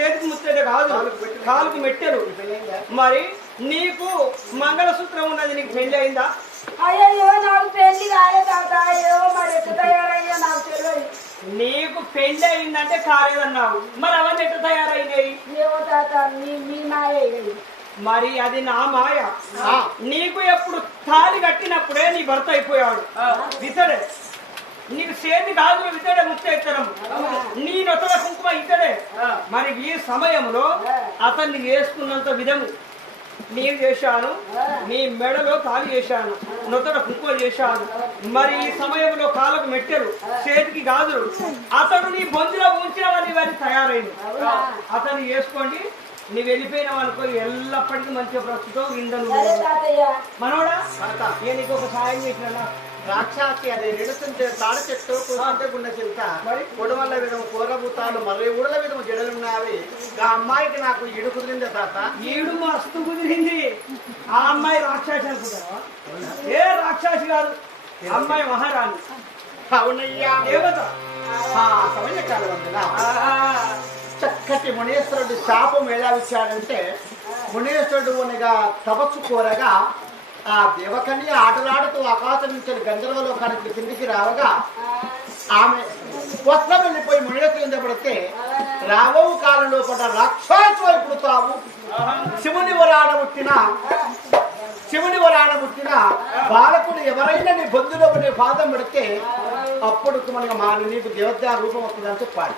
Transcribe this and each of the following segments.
చేతికి ముత్తేదే కాదు. కాలుకు మెట్టెలు. మరి నీకు మంగళసూత్రం ఉన్నది నీకు పెళ్ళి అయిందా? అయ్యో నాకు పెళ్ళి మరి తయారయ్యో నాకు తెలియదు. నీకు పెళ్ళి అయిందంటే కాలేదన్నావు. మరి అవన్నీ ఎట్లా తయారైనాయి. మరి అది నా మాయ. నీకు ఎప్పుడు తాళి కట్టినప్పుడే నీ భర్త అయిపోయాడు. ఇతడే నీకు చేతి గాజులు ఇతడే ముత్తెత్తడం నీ నొతల కుంకుమ ఇతడే మరి ఈ సమయంలో అతన్ని వేసుకున్నంత విధము నేను చేశాను నీ మెడలో తాళి చేశాను నొతల కుంకుమ చేశాను మరి ఈ సమయంలో కాళ్ళకు మెట్టెలు చేతికి గాజులు. అతడు నీ బొంజులో ఉంచినవని వారి తయారైంది. అతన్ని వేసుకోండి. నీ వెళ్ళిపోయినావు అనుకో ఎల్లప్పటికీ మంచిగా ప్రస్తుతం తాతయ్య. మనోడా. నేను నీకు ఒక సాయం చేసిన ద్రాక్షాకి అది నిడుతుంటే తాడ చెట్టు కూర్చుంటే గుండె చిలుక మరి? కొడవల్ల విధము కూరబూతాలు మరి ఊడల విధము జడలున్నావి ఆ అమ్మాయికి నాకు ఇడు కుదిరిందే తాత. ఈడు మస్తు కుదిరింది. ఆ అమ్మాయి రాక్షసి అనుకుంటావా? ఏ రాక్షసి కాదు? అమ్మాయి మహారాణి. అవునయ్యా. దేవత. చక్కటి మునీశ్వరుడు శాపం ఎలా ఇచ్చాడంటే మునీశ్వరుడు అనగా తపస్సు కోరగా ఆ దేవకన్య ఆటలాడుతూ ఆకాశం నుంచి గంధర్వలోకానికి కిందికి రావగా ఆమె వస్త్రం వెళ్ళిపోయి మునీశ్వరుడు పడితే రాబో కాలంలో పడ్డ రాక్షసు ఇప్పుడు తావు శివుని వరాన పుట్టిన శివుని వరాన పుట్టిన బాలకుడు ఎవరైనా నీ బొద్దులో నీ పాదం పెడితే అప్పుడు మనకు మా నీకు దేవత రూపం వస్తుందని చెప్పాడు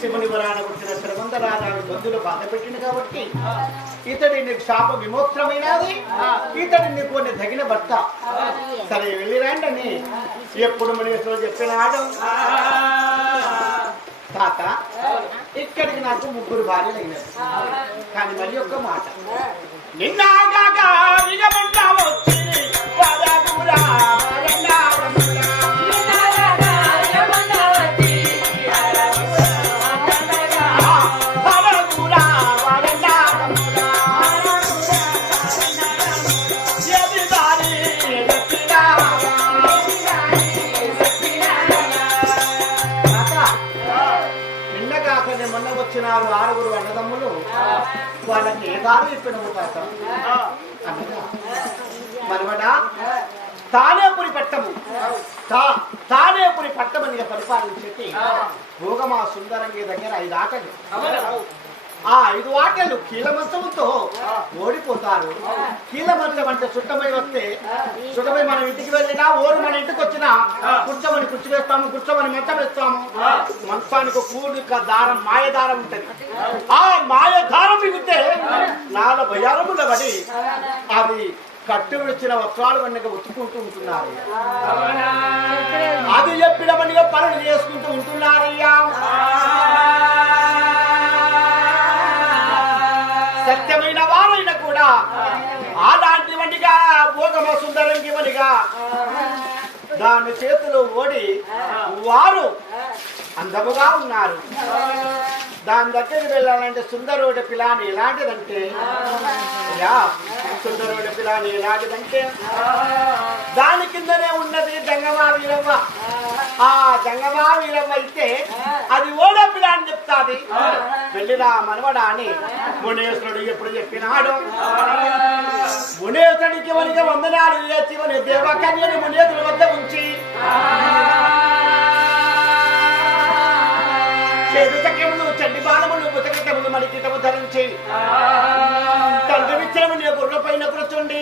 శివుని వరాన పుట్టిన శ్రమందరాజు బొందులో బాధ పెట్టింది కాబట్టి ఇతడి నీకు శాప విమోక్షమైనది ఇతడి నీకు కొన్ని తగిన భర్త. సరే వెళ్ళి రాండి ఎప్పుడు మనీశ్వరుడు చెప్పిన ఆడం తాత ఇక్కడికి నాకు ముగ్గురు భార్యలు అయినారు కానీ మరి ఒక్క మాట. నిన్న విజమంతా వచ్చి నిన్నగాకనే మొన్న వచ్చినారు ఆరుగురు అన్నదమ్ములు? వాళ్ళకి ఏ దారి చెప్పినవు తాత? అనగా మనవడా తానేపురి పట్టము. తా- తానేపురి పట్టమని పరిపాలించేటి భోగమా సుందరంగి దగ్గర ఐదు ఆటలు ఆ ఐదు ఆటలు కీలమంచముతో ఓడిపోతారు కీలమంచం అంటే చుట్టమై వస్తే చుట్టమై మనం ఇంటికి వెళ్ళినా ఓరు మన ఇంటికి వచ్చినా కూర్చోమని కుర్చీ వేస్తాము కూర్చోమని మంచం వేస్తాము. మంచానికి కూడిక దారం మాయ దారం ఉంటది. ఆ. మాయ దారం మిగితే నాలుగు భయారముల పడి అవి కట్టు విడిచిన వస్త్రాలు వెనక ఉతుకుంటూ ఉంటున్నారు. అది చెప్పిన పనిగా పనులు చేసుకుంటూ ఉంటున్నారయ్యా. అలాంటి వంటిగా భోగమ సుందరంగి వనిగా దాని చేతిలో ఓడి వారు అందముగా ఉన్నారు. దాని దగ్గరికి వెళ్ళాలంటే సుందరోడి పిలాని ఎలాంటిదంటే యా సుందరోడి పిలాని ఎలాంటిదంటే దాని కిందనే ఉన్నది జంగమా వీరమ్మ ఆ జంగమా వీరమ్మ అయితే అది ఓడో పిల్ల అని చెప్తాది. వెళ్ళిరా మనవడా అని మునేశ్వరుడు ఎప్పుడు చెప్పినాడు? మునేశ్వరుడికి వనిగా వందనాలు చేసి దేవకన్యని మునేశ్వరుడు వద్ద ఉంచి. చేదు చక్రములు చండి బాణములు బుతకటములు మన ధరించి. తండ్రి నీ గుర్ర పైన కూర్చుండి.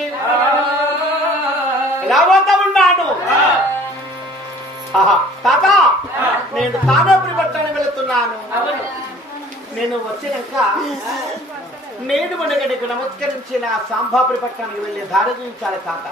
ఎలా పోతా ఉన్నాడు ఆహా, తాత నేను తానేపురి పట్టణం వెళుతున్నాను. నేను వచ్చినాక నేను మనగడికి నమస్కరించి నా సాంబాపురి పట్టణానికి వెళ్ళి దారి చూపించాలి తాత.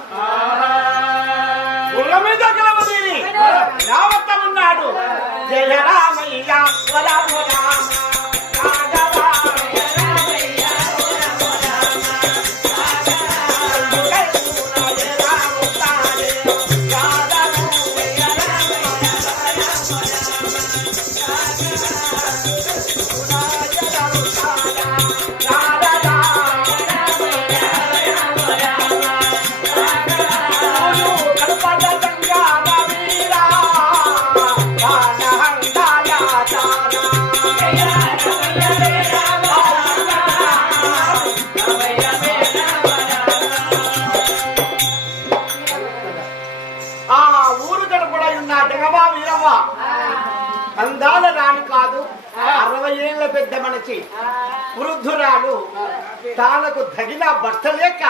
తానకు తగిన భర్త లేక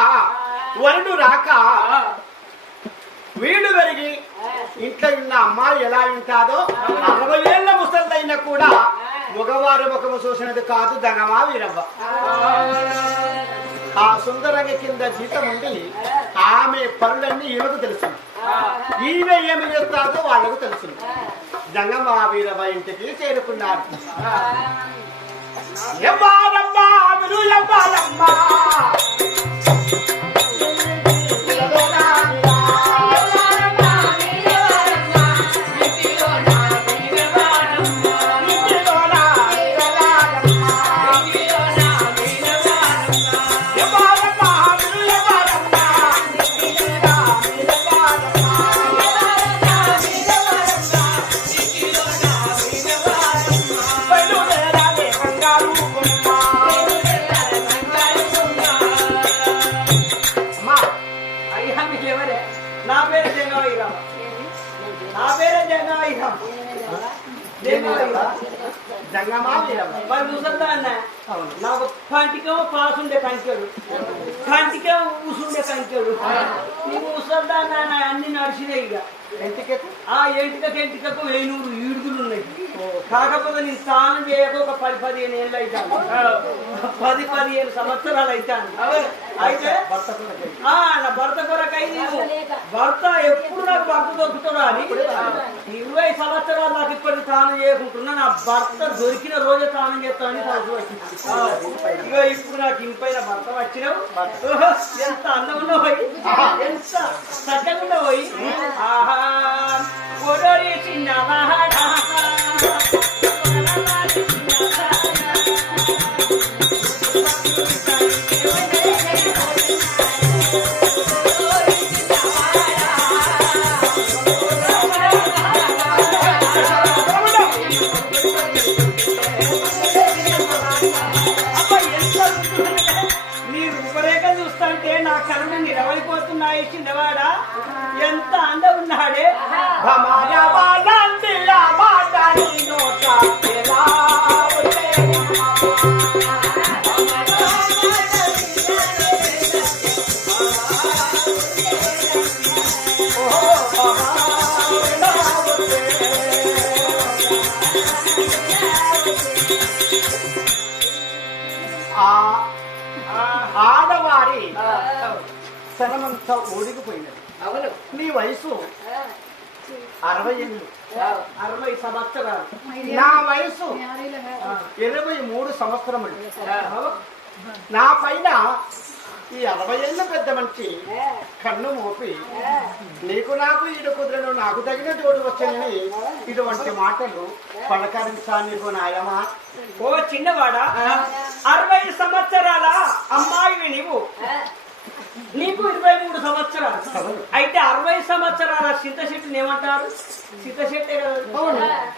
వరుడు రాక. వీడు పెరిగి ఇంట్లో ఉన్న అమ్మాయి ఎలా ఉంటాదో అరవై ఏళ్ళ ముసలైనా కూడా మగవారు ముఖము చూసినది కాదు దంగమా వీరవ్వ. ఆ. సుందరంగ కింద జీతం ఉండి ఆమె పనులన్నీ ఈమెకు తెలుసు ఈమె ఏమి చేస్తాదో వాళ్ళకు తెలుసు దంగమా వీరవ్వ ఇంటికి చేరుకున్నారు. ఎవ్వాలమ్మా మీరు ఎవ్వాలమ్మా మరి ముసల్దా నాకు కంటికేమో పాస్ ఉండే కంచాడు కంటికేమో ఊసుండే కంచాడు నీకు ముసల్దా నడిచినాయి ఇక. ఎంటికెట్టు ఆ ఎంటికకు ఎంటికకు వెయ్యూరు ఈడుగులు ఉన్నాయి. కాకపోతే నేను స్నానం చేయక ఒక పది పదిహేను ఏళ్ళు అవుతాను పది పదిహేను సంవత్సరాలు అవుతాను అయితే నా భర్త కొరకై నేను భర్త ఎప్పుడు నాకు భర్త దొరుకుతాడో అని ఇరవై సంవత్సరాలు నాకు ఇప్పటికి స్నానం చేయకుంటున్నా నా భర్త దొరికిన రోజే స్నానం చేస్తానని వచ్చింది ఇగో ఇప్పుడు నాకు ఇంపైన భర్త వచ్చినావు. ఎంత అందం ఉన్నావు ఎంత చక్కగా ఉన్నావు ودري سنها కళ్ళు నిలవైపోతున్నాయి చిన్నవాడా? ఎంత అందం ఉన్నాడే? శరమంతా ఓడిగిపోయినది అవును. నీ వయసు అరవై ఏళ్ళు. అరవై సంవత్సరాలు. నా వయసు ఇరవై మూడు సంవత్సరములు. నా పైన ఈ అరవై ఏళ్ళ పెద్ద మనిషి కన్ను మోపి నీకు నాకు ఈడు కుదిరను నాకు తగిన జోడు వచ్చానని ఇటువంటి మాటలు పలకరించా నీకు నాయమా? ఓ చిన్నవాడా? అరవై సంవత్సరాల అమ్మాయివి నీవు. నీకు ఇరవై మూడు సంవత్సరాలు. అయితే అరవై సంవత్సరాల చింత చెట్టుని ఏమంటారు? చింత కదా.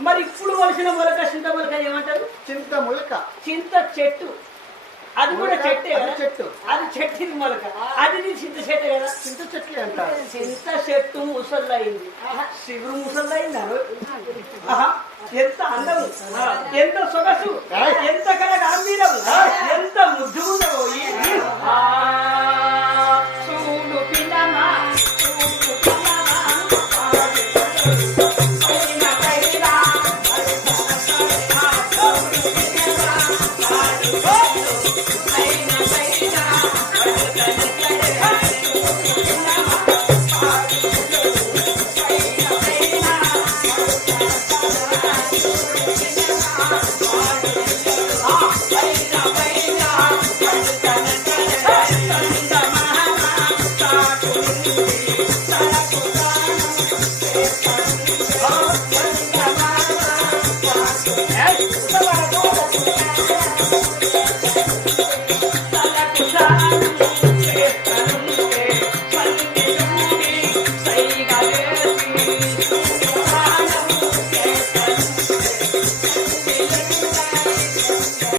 మరి ఇప్పుడు వలసిన మొలక చింత మొలక ఏమంటారు? చింత మొలక. చింత చెట్టు. అది కూడా చెట్టే చెట్టు. అది చెట్టు మొలక. అది నీ చింత చెట్టే కదా. చింత చెట్టు అంటారు. చింత చెట్టు ముసల్లైంది శివుడు ముసళ్ళయింది ఎంత అందం. ఎంత సొగసు. ఎంత కళ గంభీరం ఎంత ముద్దు